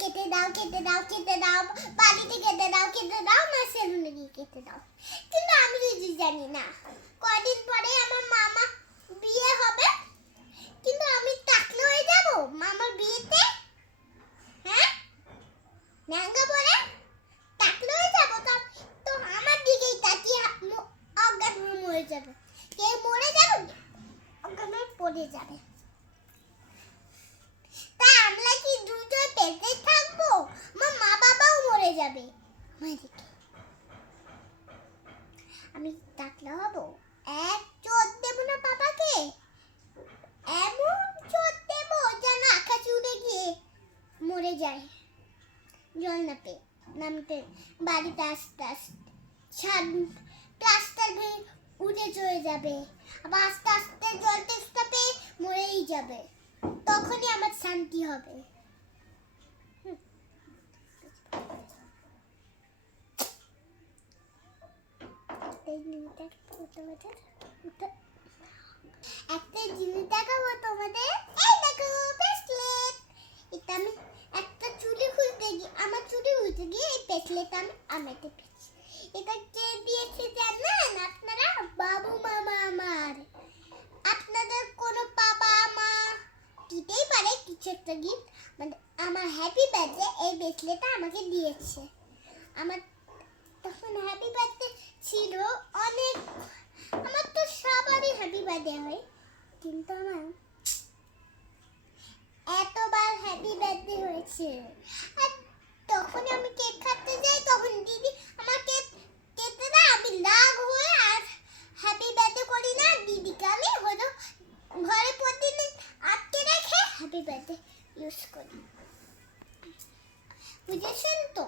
কেটে দাও কেটে দাও কেটে দাও, বাড়িতে কেটে দাও কেটে দাও আমার সেলুনে গিয়ে কেটে দাও। কিন্তু আমি কিছু জানি না। কদিন পরে আমার মামা বিয়ে হবে, কিন্তু আমি টাকলে হয়ে যাব মামার বিয়েতে? হ্যাঁ? ম্যাঙ্গা বলে টাকলে হয়ে যাব তো আমার দিকেই তাকিয়ে অজ্ঞান হয়ে মরে যাবে। কে মরে যাবে? অজ্ঞান পড়ে যাবে। আমি ডাকলে হব? এক চোদ দেবো না বাবাকে? এমন চোদ দেবো যেন আকাশ উড়ে গিয়ে মরে যায়। জল না পেয়ে নামতে, বাড়িতে আসতে আসতে, ছাদ, প্লাস্টার ভেঙে উড়ে চলে যাবে। আবার আস্তে আস্তে জল তেষ্টা পেয়ে মরেই যাবে। তখনই আমার শান্তি হবে হুম। এই জিনিসটা তোমাদের উত্তর- একটা জিনিস দেখাবো তোমাদের। এই দেখো ব্রেসলেট এটা আমি একটা চুড়ি খুলতে গিয়ে, আমার চুড়ি খুলতে গিয়ে এই ব্রেসলেট আমি আমাকে পেয়েছি। এটা কে দিয়েছে জানেন? আপনারা বাবু মামা আমার। আপনাদের কোনো বাবা মা দিতেই পারে কিছু একটা গিফট মানে আমার হ্যাপি বার্থডে এই ব্রেসলেটটা আমাকে দিয়েছে। আমার তখন হ্যাপি বার্থডে ছিল, অনেক, আমার তো সবারই হ্যাপি বার্থডে হয়। কিন্তু আমার এতবার হ্যাপি বার্থডে হয়েছে। আর তখন আমি কেক কাটতে যাই, তখন দিদি আমার কেক কেটে না আমি রাগ হয়ে আর হ্যাপি বার্থডে করি না, দিদিকে আমি হলো ঘরে প্রতিদিন আটকে রেখে হ্যাপি বার্থডে ইউজ করি। বুঝেছেন তো?